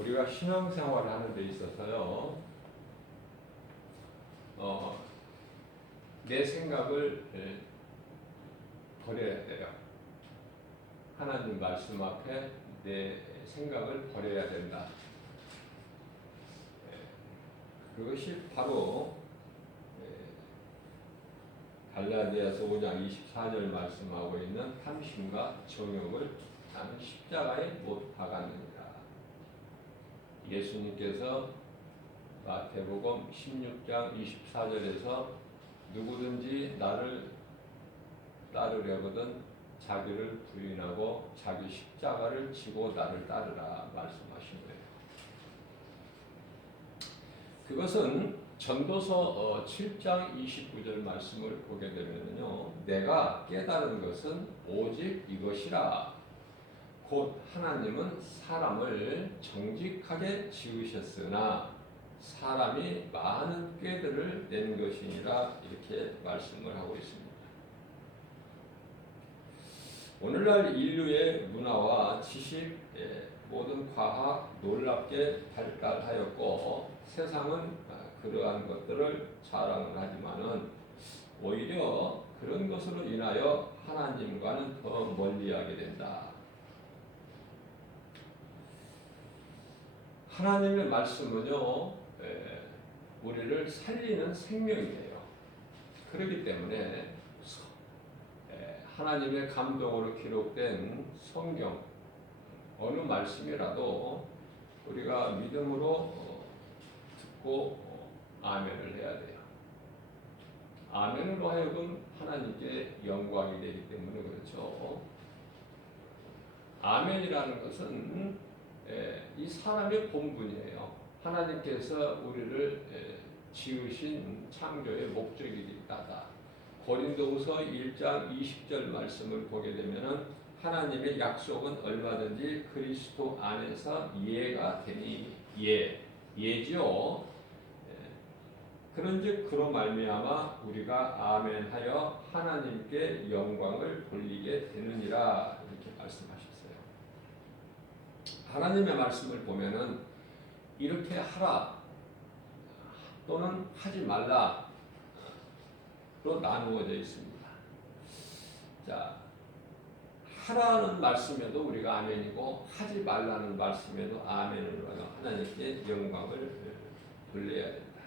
우리가 신앙생활을 하는 데 있어서요, 내 생각을 버려야 돼요. 하나님 말씀 앞에 내 생각을 버려야 된다. 그것이 바로 갈라디아서 5장 24절 말씀하고 있는 탐심과 정욕을 나는 십자가에 못 박았느니라. 예수님께서 마태복음 16장 24절에서 누구든지 나를 따르려거든 자기를 부인하고 자기 십자가를 지고 나를 따르라 말씀하신 거예요. 그것은 전도서 7장 29절 말씀을 보게 되면요, 내가 깨달은 것은 오직 이것이라. 곧 하나님은 사람을 정직하게 지으셨으나 사람이 많은 꾀들을 낸 것이니라, 이렇게 말씀을 하고 있습니다. 오늘날 인류의 문화와 지식, 모든 과학 놀랍게 발달하였고 세상은 그러한 것들을 자랑을 하지만은 오히려 그런 것으로 인하여 하나님과는 더 멀리하게 된다. 하나님의 말씀은요, 우리를 살리는 생명이에요. 그렇기 때문에 하나님의 감동으로 기록된 성경 어느 말씀이라도 우리가 믿음으로 듣고 아멘을 해야 돼요. 아멘으로 하여금 하나님께 영광이 되기 때문에 그렇죠. 아멘이라는 것은 이 사람의 본분이에요. 하나님께서 우리를 지으신 창조의 목적이기 따라 고린도후서 1장 20절 말씀을 보게 되면은 하나님의 약속은 얼마든지 그리스도 안에서 예가 되니, 예지요. 그런즉 그로 말미암아 우리가 아멘하여 하나님께 영광을 돌리게 되느니라, 이렇게 말씀하셨어요. 하나님의 말씀을 보면은 이렇게 하라 또는 하지 말라로 나누어져 있습니다. 자, 하라는 말씀에도 우리가 아멘이고 하지 말라는 말씀에도 아멘으로 하나님께 영광을 돌려야 된다.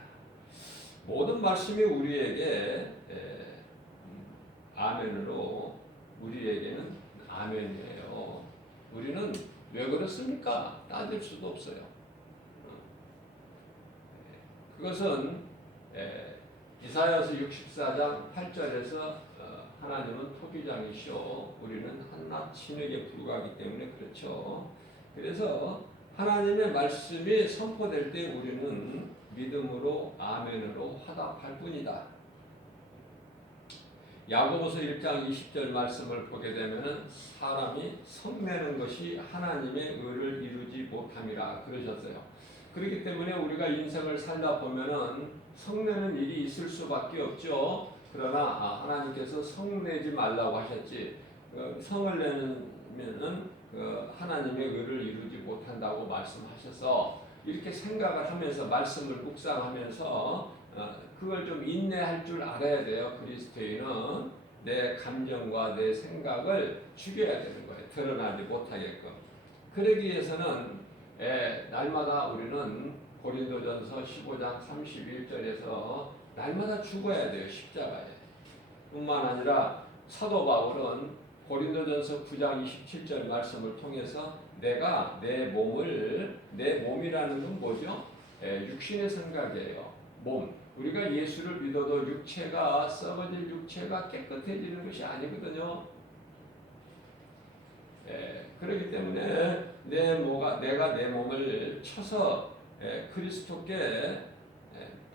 모든 말씀이 우리에게 아멘으로, 우리에게는 아멘이에요. 우리는 왜 그렇습니까? 따질 수도 없어요. 그것은 이사야서 64장 8절에서 하나님은 토기장이시오, 우리는 한낱 진흙에 불과하기 때문에 그렇죠. 그래서 하나님의 말씀이 선포될 때 우리는 믿음으로 아멘으로 화답할 뿐이다. 야고보서 1장 20절 말씀을 보게 되면은 사람이 성내는 것이 하나님의 의를 이루지 못함이라 그러셨어요. 그렇기 때문에 우리가 인생을 살다 보면은 성내는 일이 있을 수밖에 없죠. 그러나 하나님께서 성내지 말라고 하셨지, 성을 내면은 하나님의 의를 이루지 못한다고 말씀하셔서 이렇게 생각을 하면서 말씀을 묵상하면서 그걸 좀 인내할 줄 알아야 돼요. 그리스도인은 내 감정과 내 생각을 죽여야 되는 거예요. 드러나지 못하게끔. 그러기 위해서는 날마다 우리는 고린도전서 15장 31절에서 날마다 죽어야 돼요. 십자가에. 뿐만 아니라 사도 바울은 고린도전서 9장 27절 말씀을 통해서 내가 내 몸이라는 건 뭐죠? 육신의 생각이에요. 몸. 우리가 예수를 믿어도 육체가, 썩어질 육체가 깨끗해지는 것이 아니거든요. 그렇기 때문에 내가 내 몸을 쳐서 그리스도께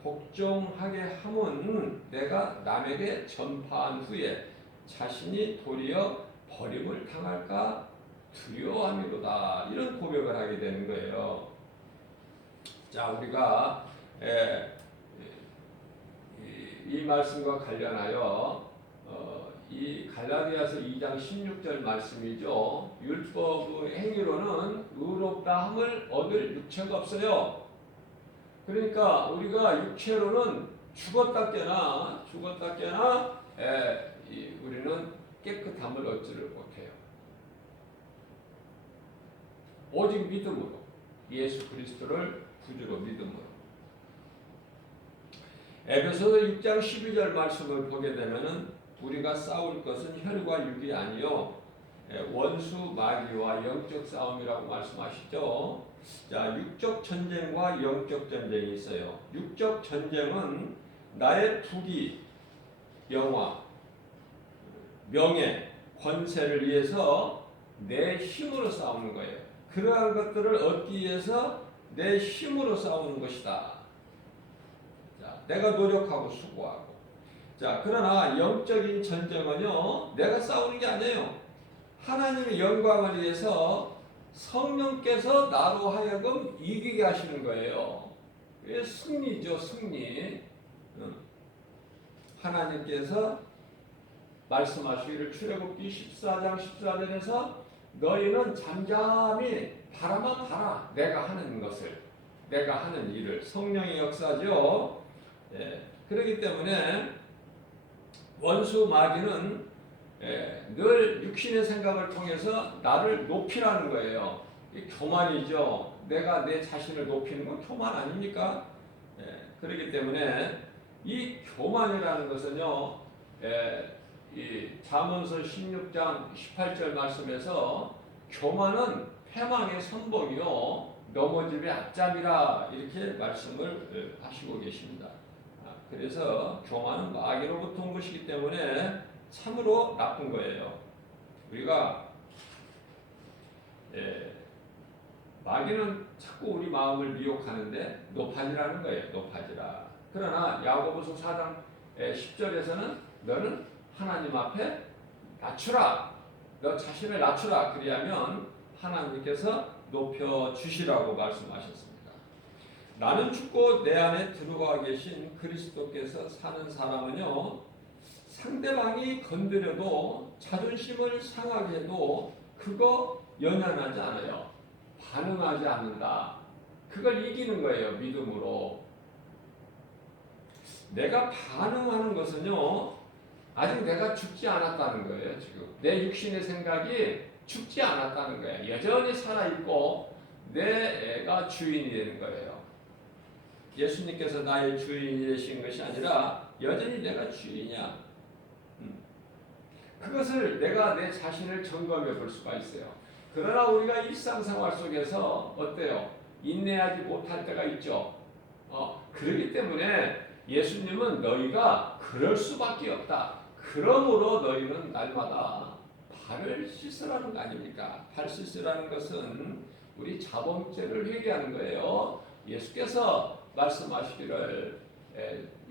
복종하게 함은 내가 남에게 전파한 후에 자신이 도리어 버림을 당할까 두려워함이로다, 이런 고백을 하게 되는 거예요. 자, 우리가 이 말씀과 관련하여 이 갈라디아서 2장 16절 말씀이죠. 율법의 행위로는 의롭다 없다 함을 얻을 육체가 없어요. 그러니까 우리가 육체로는 죽었다 깨나 우리는 깨끗함을 얻지를 못해요. 오직 믿음으로, 예수 그리스도를 구주로 믿음으로. 에베소서 6장 12절 말씀을 보게 되면은 우리가 싸울 것은 혈과 육이 아니요 원수 마귀와 영적 싸움이라고 말씀하시죠. 자, 육적 전쟁과 영적 전쟁이 있어요. 육적 전쟁은 나의 부귀, 영화, 명예, 권세를 위해서 내 힘으로 싸우는 거예요. 그러한 것들을 얻기 위해서 내 힘으로 싸우는 것이다. 자, 내가 노력하고 수고하고. 자, 그러나 영적인 전쟁은요, 내가 싸우는 게 아니에요. 하나님의 영광을 위해서 성령께서 나로 하여금 이기게 하시는 거예요. 이게 승리죠, 승리. 하나님께서 말씀하시기를 출애굽기 14장 14절에서 너희는 잠잠히 바라만 봐라. 내가 하는 것을, 내가 하는 일을. 성령의 역사죠. 그렇기 때문에 원수 마귀는 늘 육신의 생각을 통해서 나를 높이라는 거예요. 이 교만이죠. 내가 내 자신을 높이는 건 교만 아닙니까? 그렇기 때문에 이 교만이라는 것은요, 이 잠언서 16장 18절 말씀에서 교만은 패망의 선봉이요 넘어짐의 앞잡이라 이렇게 말씀을 하시고 계십니다. 그래서 교만은 마귀로부터 온 것이기 때문에 참으로 나쁜 거예요. 우리가 마귀는 자꾸 우리 마음을 미혹하는데 높아지라는 거예요. 높아지라. 그러나 야고보서 4장 10절에서는 너는 하나님 앞에 낮추라. 너 자신을 낮추라. 그리하면 하나님께서 높여주시라고 말씀하셨습니다. 나는 죽고 내 안에 들어와 계신 그리스도께서 사는 사람은요, 상대방이 건드려도 자존심을 상하게 해도 그거 연연하지 않아요. 반응하지 않는다. 그걸 이기는 거예요. 믿음으로. 내가 반응하는 것은요, 아직 내가 죽지 않았다는 거예요. 지금 내 육신의 생각이 죽지 않았다는 거예요. 여전히 살아있고 내가 주인이 되는 거예요. 예수님께서 나의 주인이 되신 것이 아니라 여전히 내가 주인이야. 그것을 내가 내 자신을 점검해 볼 수가 있어요. 그러나 우리가 일상생활 속에서 어때요? 인내하지 못할 때가 있죠. 그렇기 때문에 예수님은 너희가 그럴 수밖에 없다. 그러므로 너희는 날마다 발을 씻으라는 거 아닙니까? 발 씻으라는 것은 우리 자범죄를 회개하는 거예요. 예수께서 말씀하시기를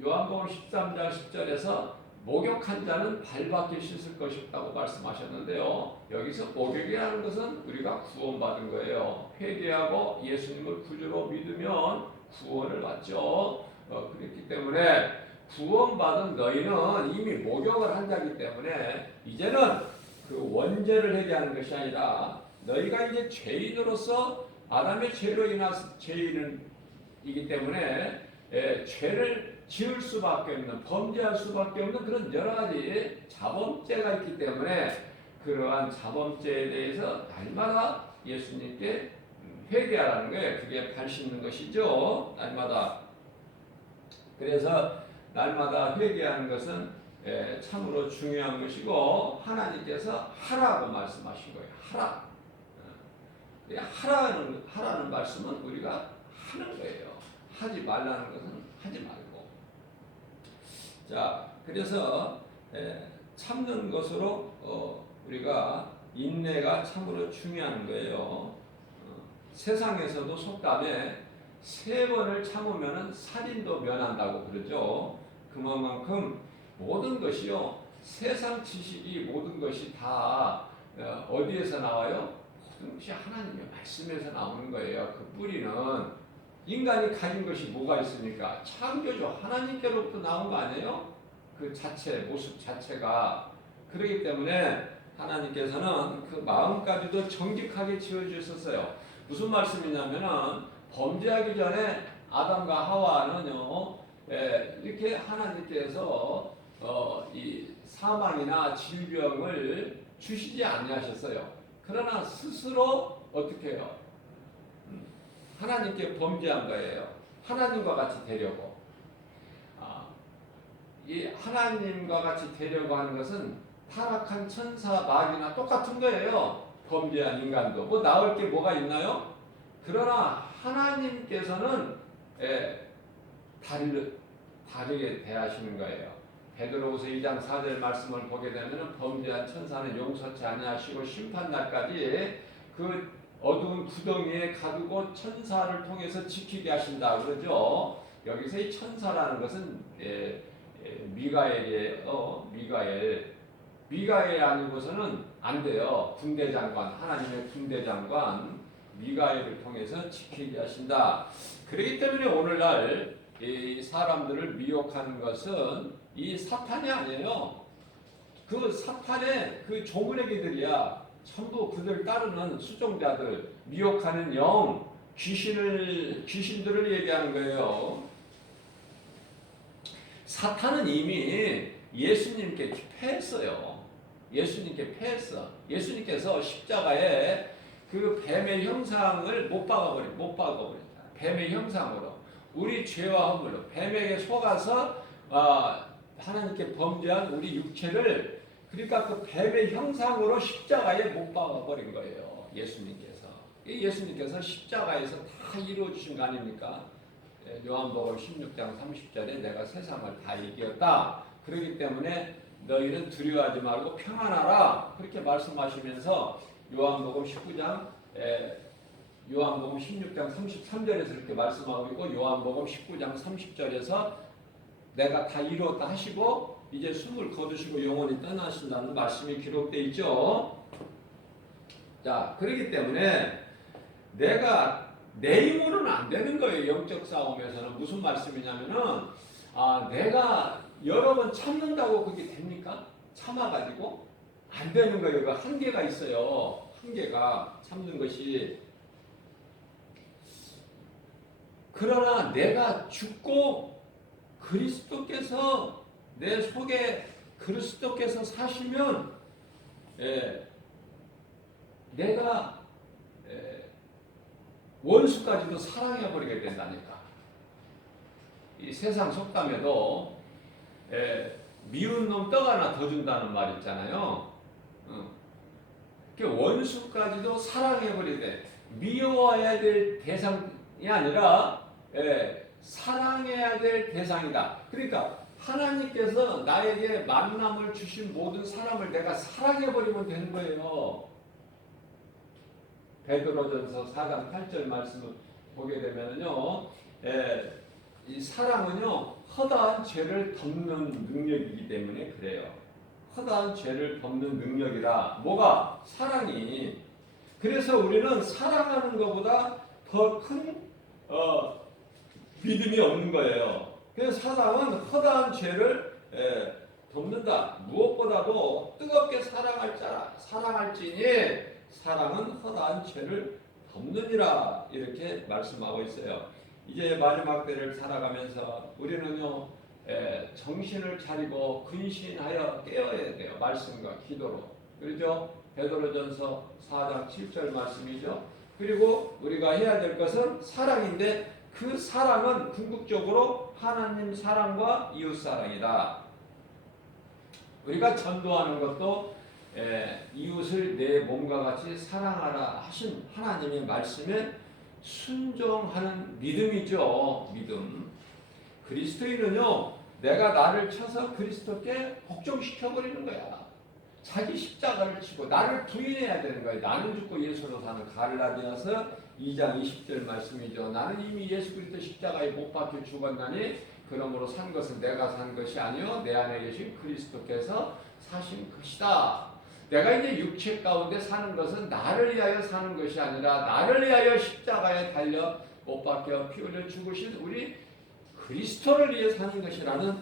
요한복음 13장 10절에서 목욕한 자는 발밖에 씻을 것이 없다고 말씀하셨는데요. 여기서 목욕이라는 것은 우리가 구원받은 거예요. 회개하고 예수님을 구주로 믿으면 구원을 받죠. 그렇기 때문에 구원받은 너희는 이미 목욕을 한 자이기 때문에 이제는 그 원죄를 회개하는 것이 아니라 너희가 이제 죄인으로서 아담의 죄로 인해서 죄인이기 때문에 죄를 지을 수밖에 없는, 범죄할 수밖에 없는 그런 여러 가지 자범죄가 있기 때문에 그러한 자범죄에 대해서 날마다 예수님께 회개하라는 거예요. 그게 발 씻는 것이죠. 날마다. 그래서 날마다 회개하는 것은 참으로 중요한 것이고 하나님께서 하라고 말씀하신 거예요. 하라는 말씀은 우리가 하는 거예요. 하지 말라는 것은 하지 말고. 자, 그래서 참는 것으로 우리가 인내가 참으로 중요한 거예요. 세상에서도 속담에 3번을 참으면 살인도 면한다고 그러죠. 그만큼 모든 것이요, 세상 지식이 모든 것이 다 어디에서 나와요? 모든 것이 하나님의 말씀에서 나오는 거예요. 그 뿌리는 인간이 가진 것이 뭐가 있습니까? 창조주 하나님께로부터 나온 거 아니에요? 그 자체, 모습 자체가. 그렇기 때문에 하나님께서는 그 마음까지도 정직하게 지어주셨어요. 무슨 말씀이냐면은 범죄하기 전에 아담과 하와는요, 이렇게 하나님께서 이 사망이나 질병을 주시지 아니하셨어요. 그러나 스스로 어떻게 해요? 하나님께 범죄한 거예요. 하나님과 같이 되려고. 이 하나님과 같이 되려고 하는 것은 타락한 천사 마귀나 똑같은 거예요. 범죄한 인간도. 뭐 나올 게 뭐가 있나요? 그러나 하나님께서는 다르게 대하시는 거예요. 베드로후서 2장 4절 말씀을 보게 되면 범죄한 천사는 용서치 아니하시고 심판날까지 그 어두운 구덩이에 가두고 천사를 통해서 지키게 하신다 그러죠. 여기서 이 천사라는 것은 미가엘이에요. 미가엘 아니고서는 안 돼요. 군대장관, 하나님의 군대장관 미가엘을 통해서 지키게 하신다. 그렇기 때문에 오늘날 이 사람들을 미혹하는 것은 이 사탄이 아니에요. 그 사탄의 그 조문애기들이야. 전부 그들 따르는 수종자들, 미혹하는 영, 귀신들을 얘기하는 거예요. 사탄은 이미 예수님께 패했어요. 예수님께 패했어. 예수님께서 십자가에 그 뱀의 형상을 못 박아버렸다. 뱀의 형상으로 우리 죄와 허물로 뱀에게 속아서 하나님께 범죄한 우리 육체를 그러니까 그 뱀의 형상으로 십자가에 못 박아버린 거예요. 예수님께서 십자가에서 다 이루어주신 거 아닙니까? 요한복음 16장 30절에 내가 세상을 다 이겼다. 그렇기 때문에 너희는 두려워하지 말고 평안하라. 그렇게 말씀하시면서 요한복음 16장 33절에서 그렇게 말씀하고 있고 요한복음 19장 30절에서 내가 다 이루었다 하시고 이제 숨을 거두시고 영원히 떠나신다는 말씀이 기록되어 있죠. 자, 그렇기 때문에 내 힘으로는 안 되는 거예요. 영적 싸움에서는. 무슨 말씀이냐면은 내가 여러 번 참는다고 그게 됩니까? 참아가지고 안 되는 거예요. 그 한계가 있어요. 한계가 참는 것이. 그러나 내가 죽고 그리스도께서 내 속에 그리스도께서 사시면 내가 원수까지도 사랑해버리게 된다니까. 이 세상 속담에도 미운 놈 떡 하나 더 준다는 말 있잖아요. 원수까지도 사랑해버리게 미워해야 될 대상이 아니라 사랑해야 될 대상이다. 그러니까 하나님께서 나에게 만남을 주신 모든 사람을 내가 사랑해버리면 되는 거예요. 베드로전서 4장 8절 말씀을 보게 되면요, 이 사랑은요 허다한 죄를 덮는 능력이기 때문에 그래요. 허다한 죄를 덮는 능력이라. 뭐가? 사랑이. 그래서 우리는 사랑하는 것보다 더 큰 믿음이 없는 거예요. 그래서 사랑은 허다한 죄를 덮는다. 무엇보다도 뜨겁게 사랑할지니 사랑은 허다한 죄를 덮느니라. 이렇게 말씀하고 있어요. 이제 마지막 때를 살아가면서 우리는요 정신을 차리고 근신하여 깨어야 돼요. 말씀과 기도로. 그렇죠? 베드로전서 4장 7절 말씀이죠. 그리고 우리가 해야 될 것은 사랑인데 그 사랑은 궁극적으로 하나님 사랑과 이웃 사랑이다. 우리가 전도하는 것도 이웃을 내 몸과 같이 사랑하라 하신 하나님의 말씀에 순종하는 믿음이죠. 믿음. 그리스도인은요 내가 나를 쳐서 그리스도께 복종시켜버리는 거야. 자기 십자가를 치고 나를 부인해야 되는 거예요. 나는 죽고 예수로 사는. 갈라디아서 2장 20절 말씀이죠. 나는 이미 예수 그리스도 십자가에 못 박혀 죽었나니 그러므로 산 것은 내가 산 것이 아니요 내 안에 계신 그리스도께서 사신 것이다. 내가 이제 육체 가운데 사는 것은 나를 위하여 사는 것이 아니라 나를 위하여 십자가에 달려 못 박혀 피 흘려 죽으신 우리 그리스도를 위해 사는 것이라는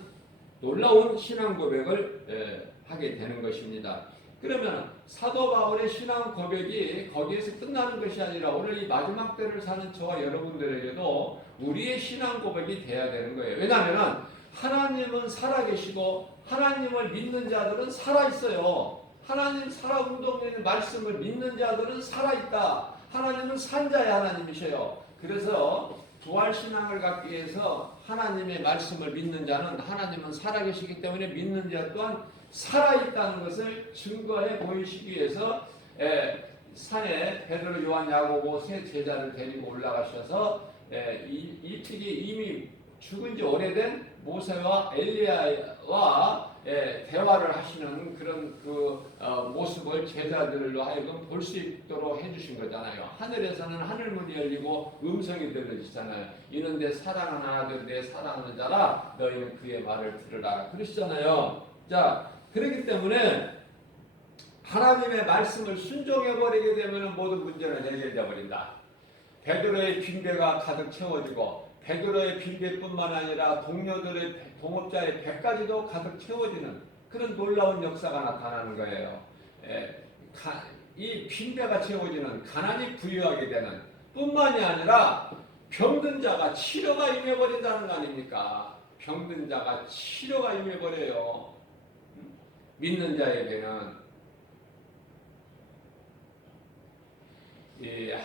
놀라운 신앙 고백을 하게 되는 것입니다. 그러면 사도 바울의 신앙 고백이 거기에서 끝나는 것이 아니라 오늘 이 마지막 때를 사는 저와 여러분들에게도 우리의 신앙 고백이 돼야 되는 거예요. 왜냐하면 하나님은 살아계시고 하나님을 믿는 자들은 살아있어요. 하나님 살아운동의 말씀을 믿는 자들은 살아있다. 하나님은 산자의 하나님이셔요. 그래서 부활신앙을 갖기 위해서 하나님의 말씀을 믿는 자는 하나님은 살아계시기 때문에 믿는 자 또한 살아있다는 것을 증거해 보이시기 위해서 산에 베드로, 요한, 야고보 세 제자를 데리고 올라가셔서 이들이 이미 죽은 지 오래된 모세와 엘리야와 대화를 하시는 그런 모습을 제자들로 하여금 볼 수 있도록 해주신 거잖아요. 하늘에서는 하늘문이 열리고 음성이 들려지잖아요. 이는 내 사랑하는 아들, 내 사랑하는 자라, 너희는 그의 말을 들으라. 그러시잖아요. 자, 그렇기 때문에 하나님의 말씀을 순종해버리게 되면 모든 문제는 해결되어 버린다. 베드로의 빈배가 가득 채워지고 베드로의 빈배뿐만 아니라 동료들의 동업자의 배까지도 가득 채워지는 그런 놀라운 역사가 나타나는 거예요. 이 빈배가 채워지는 가난이 부유하게 되는 뿐만이 아니라 병든 자가 치료가 임해버린다는 거 아닙니까? 병든 자가 치료가 임해버려요. 믿는 자에게는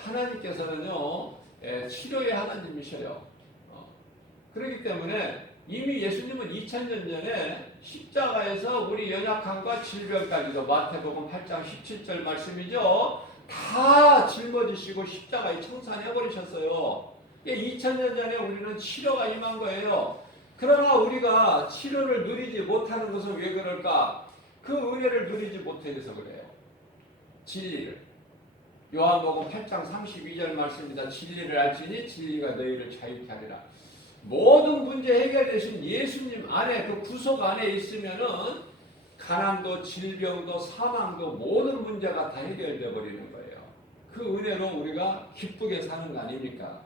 하나님께서는요 치료의 하나님이셔요. 그렇기 때문에 이미 예수님은 2000년 전에 십자가에서 우리 연약함과 질병까지도 마태복음 8장 17절 말씀이죠. 다 짊어지시고 십자가에 청산해 버리셨어요. 2000년 전에 우리는 치료가 임한 거예요. 그러나 우리가 치료를 누리지 못하는 것은 왜 그럴까? 그 은혜를 누리지 못해서 그래요. 진리를. 요한복음 8장 32절 말씀입니다. 진리를 알지니 진리가 너희를 자유케 하리라. 모든 문제 해결되신 예수님 안에 그 구속 안에 있으면은 가난도 질병도 사망도 모든 문제가 다 해결되어 버리는 거예요. 그 은혜로 우리가 기쁘게 사는 거 아닙니까?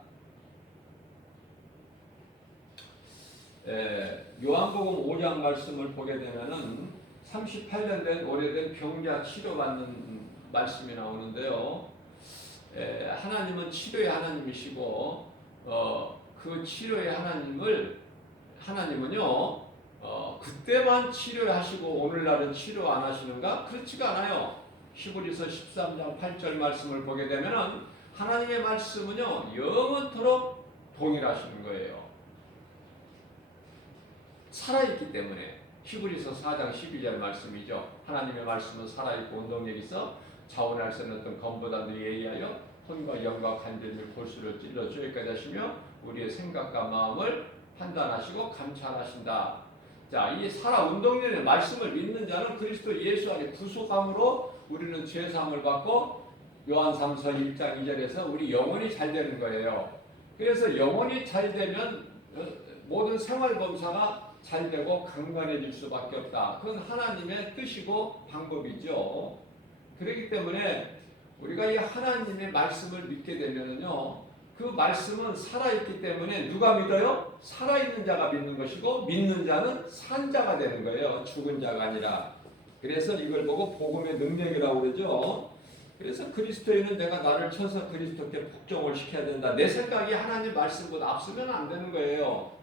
요한복음 5장 말씀을 보게 되면은 38년 된 오래된 병자 치료받는 말씀이 나오는데요. 하나님은 치료의 하나님이시고 그 치료의 하나님은요 그때만 치료하시고 오늘날은 치료 안 하시는가? 그렇지가 않아요. 히브리서 13장 8절 말씀을 보게 되면은 하나님의 말씀은요 영원토록 동일하시는 거예요. 살아있기 때문에. 히브리서 4장 12절 말씀이죠. 하나님의 말씀은 살아있고 운동력이 있어 자원할 수 없는 어떤 검보다 예의하여 혼과 영과 관절 및 골수를 찔러 주의까지 하시며 우리의 생각과 마음을 판단하시고 감찰하신다. 자, 이 살아 운동력의 말씀을 믿는 자는 그리스도 예수 안에 구속함으로 우리는 죄사함을 받고 요한삼서 1장 2절에서 우리 영혼이 잘 되는 거예요. 그래서 영혼이 잘 되면 모든 생활 범사가 잘 되고 강건해질 수밖에 없다. 그건 하나님의 뜻이고 방법이죠. 그렇기 때문에 우리가 이 하나님의 말씀을 믿게 되면은요, 그 말씀은 살아있기 때문에 누가 믿어요? 살아있는 자가 믿는 것이고 믿는 자는 산 자가 되는 거예요. 죽은 자가 아니라. 그래서 이걸 보고 복음의 능력이라고 그러죠. 그래서 그리스도인은 내가 나를 쳐서 그리스도께 복종을 시켜야 된다. 내 생각이 하나님 말씀보다 앞서면 안 되는 거예요.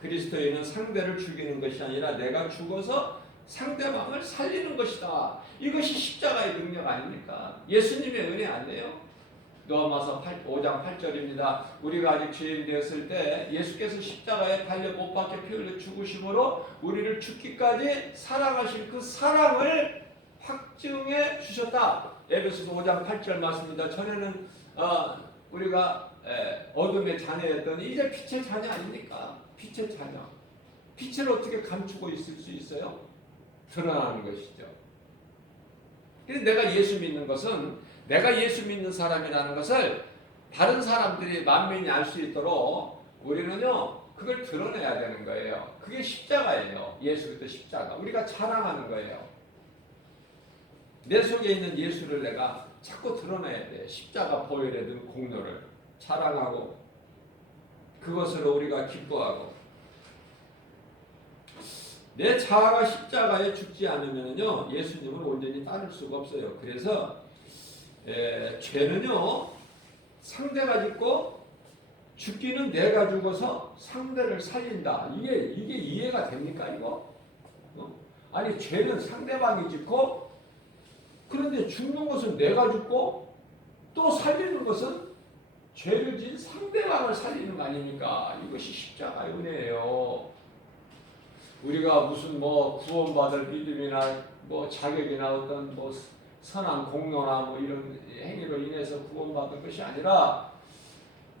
그리스도인은 상대를 죽이는 것이 아니라 내가 죽어서 상대방을 살리는 것이다. 이것이 십자가의 능력 아닙니까? 예수님의 은혜 아니에요? 로마서 5장 8절입니다. 우리가 아직 죄인 되었을 때 예수께서 십자가에 달려 못 박혀 피 흘려 죽으심으로 우리를 죽기까지 사랑하신 그 사랑을 확증해 주셨다. 에베소서 5장 8절 말씀입니다. 전에는 우리가 어둠의 자녀였더니 이제 빛의 자녀 아닙니까? 빛의 자녀. 빛을 어떻게 감추고 있을 수 있어요? 드러나는 것이죠. 그래서 내가 예수 믿는 것은 내가 예수 믿는 사람이라는 것을 다른 사람들이 만민이 알 수 있도록 우리는요 그걸 드러내야 되는 거예요. 그게 십자가예요. 예수 그리스도 십자가. 우리가 자랑하는 거예요. 내 속에 있는 예수를 내가 자꾸 드러내야 돼. 십자가 보혈에 든 공로를 자랑하고 그것으로 우리가 기뻐하고 내 자아가 십자가에 죽지 않으면요 예수님을 온전히 따를 수가 없어요. 그래서 죄는요 상대가 짓고 죽기는 내가 죽어서 상대를 살린다. 이게 이해가 됩니까 이거? 아니 죄는 상대방이 짓고 그런데 죽는 것은 내가 죽고 또 살리는 것은 죄를 지은 상대방을 살리는 거 아닙니까? 이것이 십자가의 은혜예요. 우리가 무슨 뭐 구원받을 믿음이나 뭐 자격이나 어떤 뭐 선한 공로나 뭐 이런 행위로 인해서 구원받은 것이 아니라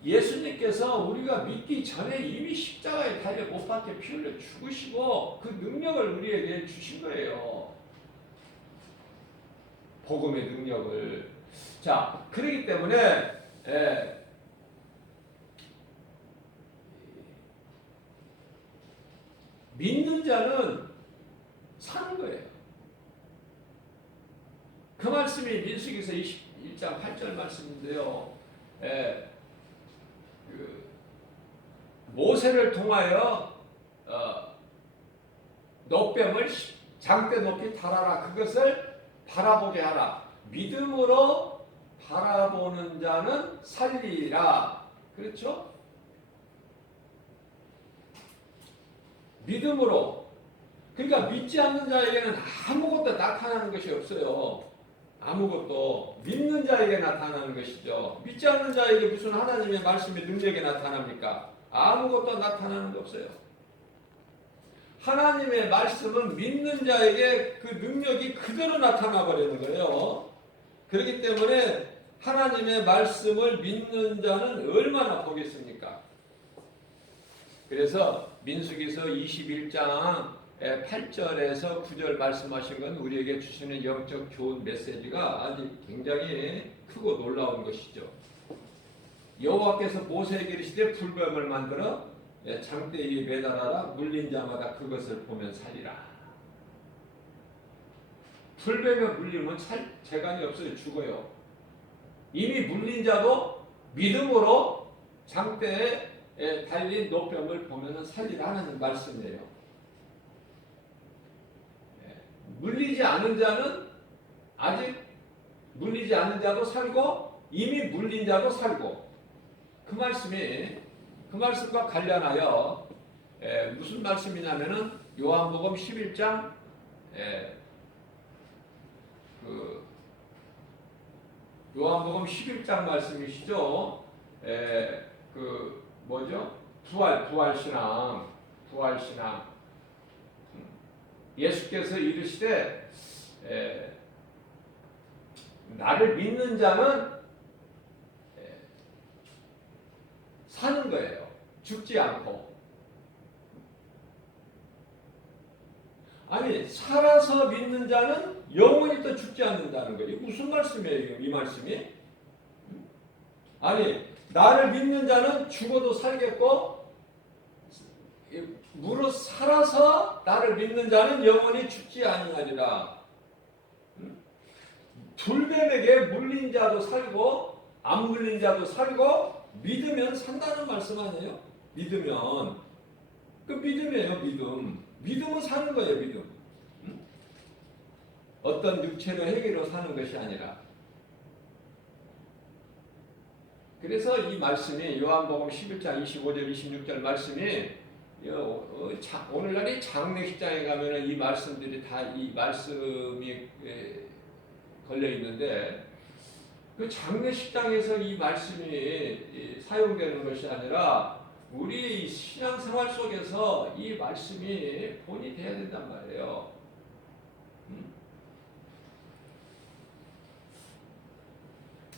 예수님께서 우리가 믿기 전에 이미 십자가에 달려 못 박혀 피 흘려 죽으시고 그 능력을 우리에게 주신 거예요. 복음의 능력을. 자, 그렇기 때문에 믿는 자는 사는 거예요. 그 말씀이 민수기서 21장 8절 말씀인데요. 모세를 통하여 노뱀을 장대 높이 달아라. 그것을 바라보게 하라. 믿음으로 바라보는 자는 살리라. 그렇죠? 믿음으로. 그러니까 믿지 않는 자에게는 아무것도 나타나는 것이 없어요. 아무것도. 믿는 자에게 나타나는 것이죠. 믿지 않는 자에게 무슨 하나님의 말씀의 능력이 나타납니까? 아무것도 나타나는 게 없어요. 하나님의 말씀은 믿는 자에게 그 능력이 그대로 나타나 버리는 거예요. 그렇기 때문에 하나님의 말씀을 믿는 자는 얼마나 복겠습니까? 그래서 민수기서 21장 8절에서 9절 말씀하신 건 우리에게 주시는 영적 교훈 메시지가 아주 굉장히 크고 놀라운 것이죠. 여호와께서 모세에게 이르시되 불뱀을 만들어 장대 위에 매달아라. 물린 자마다 그것을 보면 살리라. 불뱀에 물리면 재간이 없어요. 죽어요. 이미 물린 자도 믿음으로 장대에 달린 노뱀을 보면 살리라는 말씀이에요. 물리지 않은 자는 아직 물리지 않은 자도 살고 이미 물린 자도 살고 그 말씀과 관련하여 무슨 말씀이냐면은 요한복음 11장 요한복음 11장 말씀이시죠. 뭐죠? 부활신앙. 예수께서 이르시되 나를 믿는 자는 사는 거예요. 죽지 않고. 아니 살아서 믿는 자는 영원히 또 죽지 않는다는 거예요. 무슨 말씀이에요? 이 말씀이? 아니 나를 믿는 자는 죽어도 살겠고 무릇 살아서 나를 믿는 자는 영원히 죽지 아니하리라. 불뱀에게 물린 자도 살고 안 물린 자도 살고 믿으면 산다는 말씀 아니에요? 믿으면 그 믿음이에요. 믿음은 사는 거예요. 믿음. 어떤 육체로 행위로 사는 것이 아니라. 그래서 이 말씀이 요한복음 11장 25절 26절 말씀이 오늘날이 장례식장에 가면은 이 말씀들이 다 이 말씀이 걸려 있는데 그 장례식장에서 이 말씀이 사용되는 것이 아니라 우리 신앙생활 속에서 이 말씀이 본이 돼야 된단 말이에요.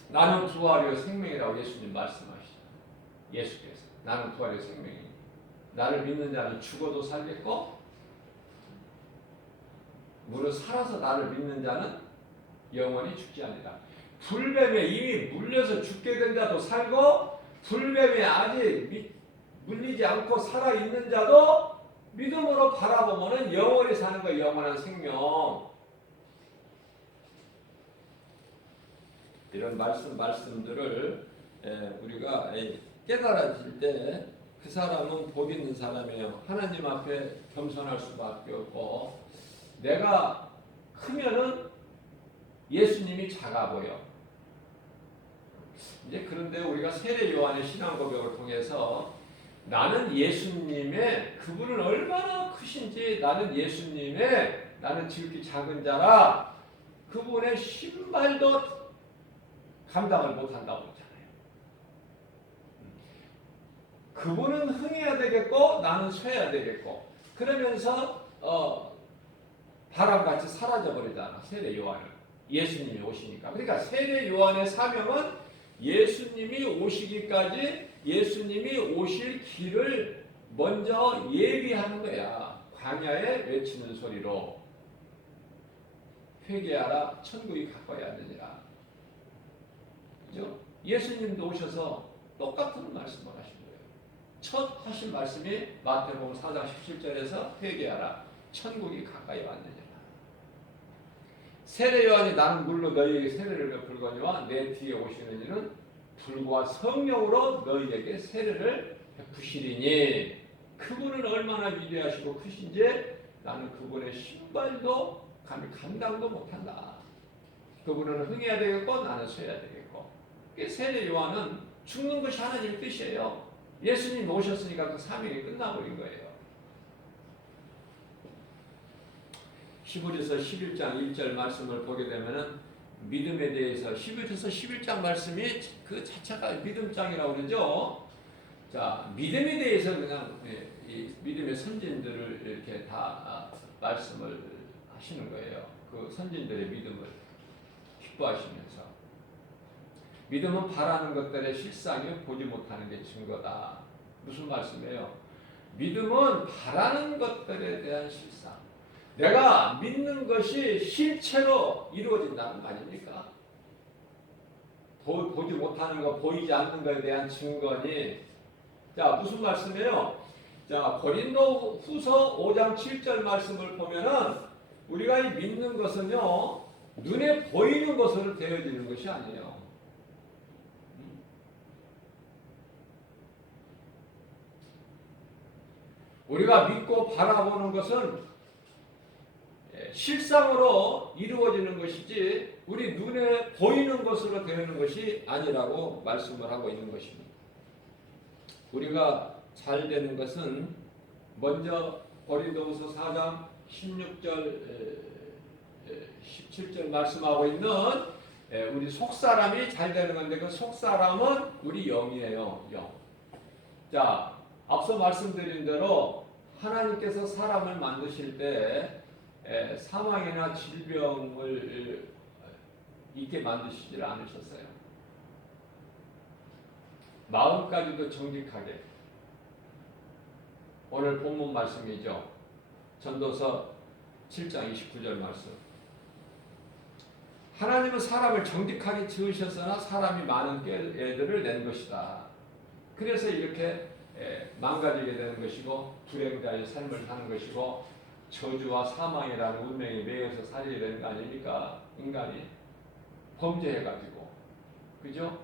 나는 부활이요 생명이라고 예수님 말씀하시죠. 예수께서 나는 부활이요 생명이니 나를 믿는 자는 죽어도 살겠고 무릇 살아서 나를 믿는 자는 영원히 죽지 않으리라. 불뱀에 이미 물려서 죽게 된 자도 살고 불뱀에 아직 물리지 않고 살아있는 자도 믿음으로 바라보면 영원히 사는 거예요. 영원한 생명. 이런 말씀들을 우리가 깨달아질 때 그 사람은 복 있는 사람이에요. 하나님 앞에 겸손할 수밖에 없고, 내가 크면은 예수님이 작아 보여. 이제 그런데 우리가 세례 요한의 신앙 고백을 통해서 나는 예수님의 그분은 얼마나 크신지, 나는 지극히 작은 자라 그분의 신발도 감당을 못한다고 했잖아요. 그분은 흥해야 되겠고 나는 쇠야 되겠고, 그러면서 바람같이 사라져버리잖아, 세례 요한은. 예수님이 오시니까. 그러니까 세례 요한의 사명은 예수님이 오시기까지, 예수님이 오실 길을 먼저 예비하는 거야. 광야에 외치는 소리로 회개하라, 천국이 가까이 왔느니라. 그죠? 예수님도 오셔서 똑같은 말씀을 하신 거예요. 첫 하신 말씀이 마태복음 4장 17절에서 회개하라, 천국이 가까이 왔느니라. 세례 요한이 나는 물로 너희에게 세례를 베풀거니와 내 뒤에 오시는 이는 불과 성령으로 너희에게 세례를 베푸시리니, 그분은 얼마나 위대하시고 크신지 나는 그분의 신발도 감히 감당도 못한다. 그분은 흥해야 되겠고 나는 쇠야 되겠고. 세례 요한은 죽는 것이 하나님의 뜻이에요. 예수님 오셨으니까 그 사명이 끝나버린 거예요. 히브리서 11장 1절 말씀을 보게 되면은 믿음에 대해서, 히브리서 11장 말씀이 그 자체가 믿음장이라고 그러죠. 자, 믿음에 대해서 그냥 이 믿음의 선진들을 이렇게 다 말씀을 하시는 거예요. 그 선진들의 믿음을 기뻐하시면서, 믿음은 바라는 것들의 실상이 보지 못하는 게 증거다. 무슨 말씀이에요? 믿음은 바라는 것들에 대한 실상. 내가 믿는 것이 실체로 이루어진다는 거 아닙니까? 보지 못하는 것, 보이지 않는 것에 대한 증거니. 자, 무슨 말씀이에요? 자, 고린도 후서 5장 7절 말씀을 보면은 우리가 이 믿는 것은요, 눈에 보이는 것으로 되어지는 것이 아니에요. 우리가 믿고 바라보는 것은 실상으로 이루어지는 것이지 우리 눈에 보이는 것으로 되는 것이 아니라고 말씀을 하고 있는 것입니다. 우리가 잘 되는 것은 먼저 고린도후서 4장 16절 17절 말씀하고 있는 우리 속사람이 잘 되는 건데, 그 속사람은 우리 영이에요. 영. 자, 앞서 말씀드린 대로 하나님께서 사람을 만드실 때 사망이나 질병을 있게 만드시질 않으셨어요. 마음까지도 정직하게. 오늘 본문 말씀이죠. 전도서 7장 29절 말씀. 하나님은 사람을 정직하게 지으셨으나 사람이 많은 꾀들을 낸 것이다. 그래서 이렇게 망가지게 되는 것이고 불행자의 삶을 사는 것이고 저주와 사망이라는 운명에 매여서 살게 되는 거 아닙니까? 인간이 범죄해가지고. 그죠?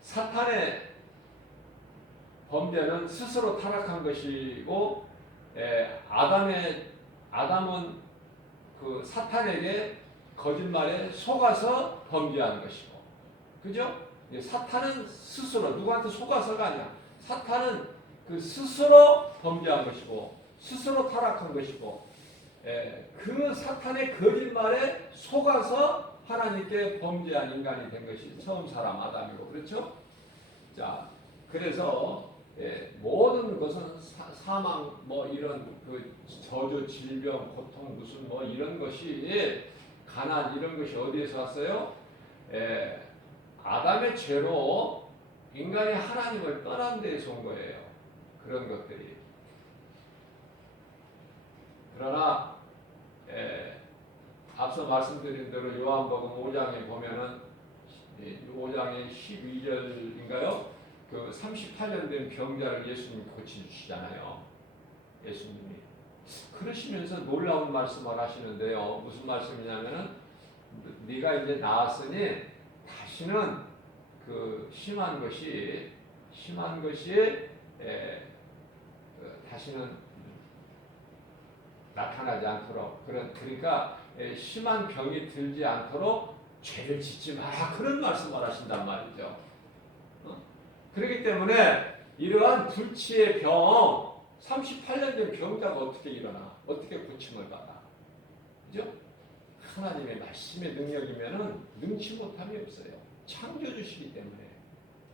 사탄의 범죄는 스스로 타락한 것이고, 아담은 그 사탄에게 거짓말에 속아서 범죄한 것이고, 그죠? 사탄은 스스로 누구한테 속아서가 아니야. 사탄은 그 스스로 범죄한 것이고, 스스로 타락한 것이고, 그 사탄의 거짓말에 속아서 하나님께 범죄한 인간이 된 것이 처음 사람 아담이고, 그렇죠? 자, 그래서 모든 것은 사망, 뭐 이런 그 저주, 질병, 고통, 무슨 뭐 이런 것이, 가난 이런 것이 어디에서 왔어요? 아담의 죄로 인간이 하나님을 떠난 데에서 온 거예요. 그런 것들이. 그러나 앞서 말씀드린 대로 요한복음 5장에 보면은 5장의 12절인가요? 그 38년 된 병자를 예수님이 고치시잖아요. 예수님이. 그러시면서 놀라운 말씀을 하시는데요. 무슨 말씀이냐면은 네가 이제 나았으니 다시는 그 심한 것이 심한 것이 다시는 나타나지 않도록 그러니까 심한 병이 들지 않도록 죄를 짓지 마라 그런 말씀을 하신단 말이죠. 그렇기 때문에 이러한 불치의 병 38년 된 병자가 어떻게 일어나? 어떻게 고침을 받아? 그죠? 하나님의 말씀의 능력이면은 능치 못함이 없어요. 창조주시기 때문에.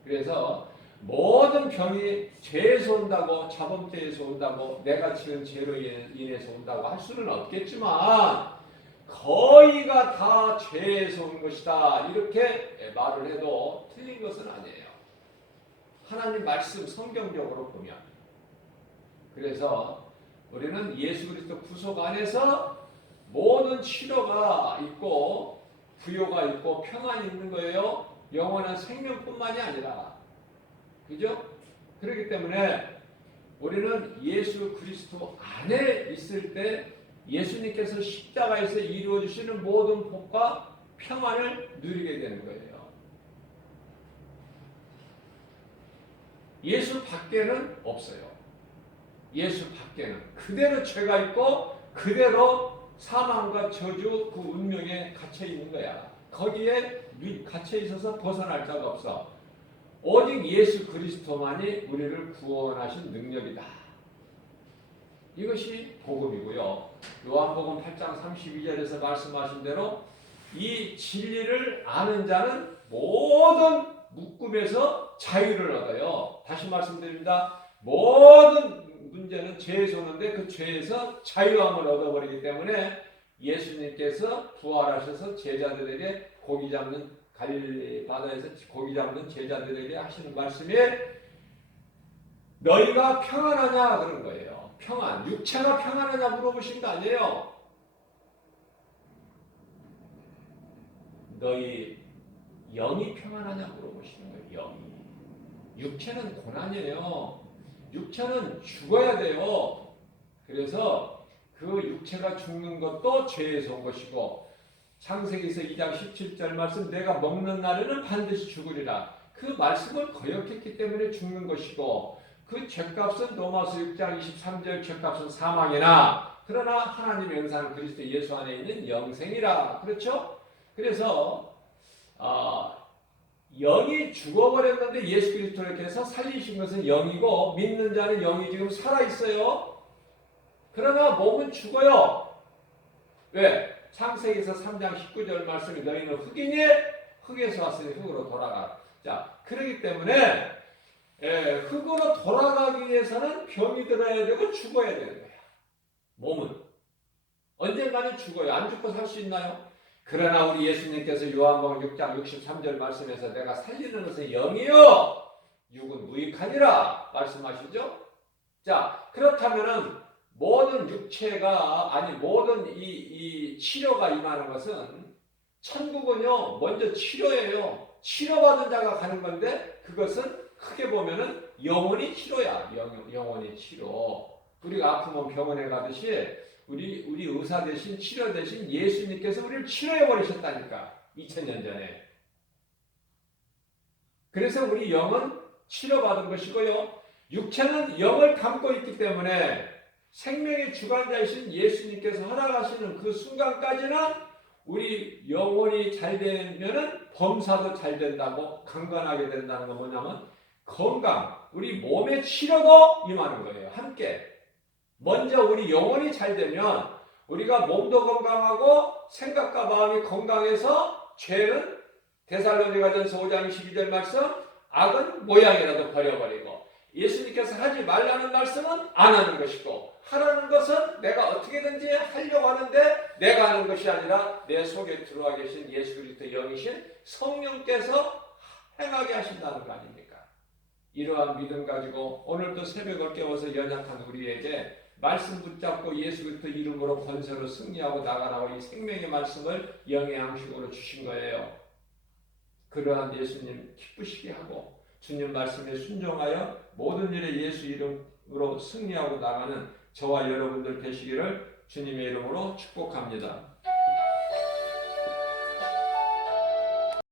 그래서 모든 병이 죄에서 온다고 자범죄에서 온다고 내가 지은 죄로 인해서 온다고 할 수는 없겠지만 거의가 다 죄에서 온 것이다 이렇게 말을 해도 틀린 것은 아니에요. 하나님 말씀 성경적으로 보면. 그래서 우리는 예수 그리스도 구속 안에서 모든 치료가 있고 부요가 있고 평안이 있는 거예요. 영원한 생명뿐만이 아니라. 그죠? 그렇기 때문에 우리는 예수 그리스도 안에 있을 때 예수님께서 십자가에서 이루어 주시는 모든 복과 평안을 누리게 되는 거예요. 예수 밖에는 없어요. 예수 밖에는 그대로 죄가 있고 그대로 사망과 저주 그 운명에 갇혀 있는 거야. 거기에 갇혀 있어서 벗어날 자가 없어. 오직 예수 그리스도만이 우리를 구원하신 능력이다. 이것이 복음이고요. 요한복음 8장 32절에서 말씀하신 대로 이 진리를 아는 자는 모든 묶음에서 자유를 얻어요. 다시 말씀드립니다. 모든 문제는 죄에서 오는데 그 죄에서 자유함을 얻어버리기 때문에 예수님께서 부활하셔서 제자들에게 고기 잡는 갈릴리 바다에서 고기 잡는 제자들에게 하시는 말씀이 너희가 평안하냐 그런 거예요. 평안. 육체가 평안하냐 물어보신 거 아니에요. 너희 영이 평안하냐 물어보시는 거예요. 영이. 육체는 고난이에요. 육체는 죽어야 돼요. 그래서 그 육체가 죽는 것도 죄에서 온 것이고 창세기서 2장 17절 말씀 내가 먹는 날에는 반드시 죽으리라. 그 말씀을 거역했기 때문에 죽는 것이고 그 죄값은 로마서 6장 23절 죄값은 사망이나 그러나 하나님의 은사는 그리스도 예수 안에 있는 영생이라. 그렇죠? 그래서 영이 죽어버렸는데 예수 그리스도께서 살리신 것은 영이고 믿는 자는 영이 지금 살아있어요. 그러나 몸은 죽어요. 왜? 창세기서 3장 19절 말씀이 너희는 흙이니 흙에서 왔으니 흙으로 돌아가. 자, 그렇기 때문에 흙으로 돌아가기 위해서는 병이 들어야 되고 죽어야 되는 거야. 몸은. 언젠가는 죽어요. 안 죽고 살 수 있나요? 그러나 우리 예수님께서 요한복음 6장 63절 말씀에서 내가 살리는 것은 영이요 육은 무익하니라 말씀하시죠. 자, 그렇다면은 모든 육체가 모든 이 치료가 임하는 것은 천국은요 먼저 치료예요. 치료받은 자가 가는 건데 그것은 크게 보면은 영혼이 치료야. 영혼이 치료. 우리가 아프면 병원에 가듯이 우리 의사 대신 치료 대신 예수님께서 우리를 치료해 버리셨다니까. 2000년 전에. 그래서 우리 영은 치료받은 것이고요. 육체는 영을 담고 있기 때문에 생명의 주관자이신 예수님께서 허락하시는 그 순간까지는 우리 영혼이 잘 되면은 범사도 잘 된다고 강건하게 된다는 건 뭐냐면 건강, 우리 몸의 치료도 임하는 거예요. 함께. 먼저 우리 영혼이 잘 되면 우리가 몸도 건강하고 생각과 마음이 건강해서 죄는 데살로니가전서 5장 12절 말씀 악은 모양이라도 버려버리고 예수님께서 하지 말라는 말씀은 안 하는 것이고 하라는 것은 내가 어떻게든지 하려고 하는데 내가 하는 것이 아니라 내 속에 들어와 계신 예수 그리스도 영이신 성령께서 행하게 하신다는 거 아닙니까? 이러한 믿음 가지고 오늘도 새벽을 깨워서 연약한 우리에게 말씀 붙잡고 예수 그리스도 이름으로 권세로 승리하고 나가라고 이 생명의 말씀을 영의 양식으로 주신 거예요. 그러한 예수님 기쁘시게 하고 주님 말씀에 순종하여 모든 일에 예수 이름으로 승리하고 나가는 저와 여러분들 되시기를 주님의 이름으로 축복합니다.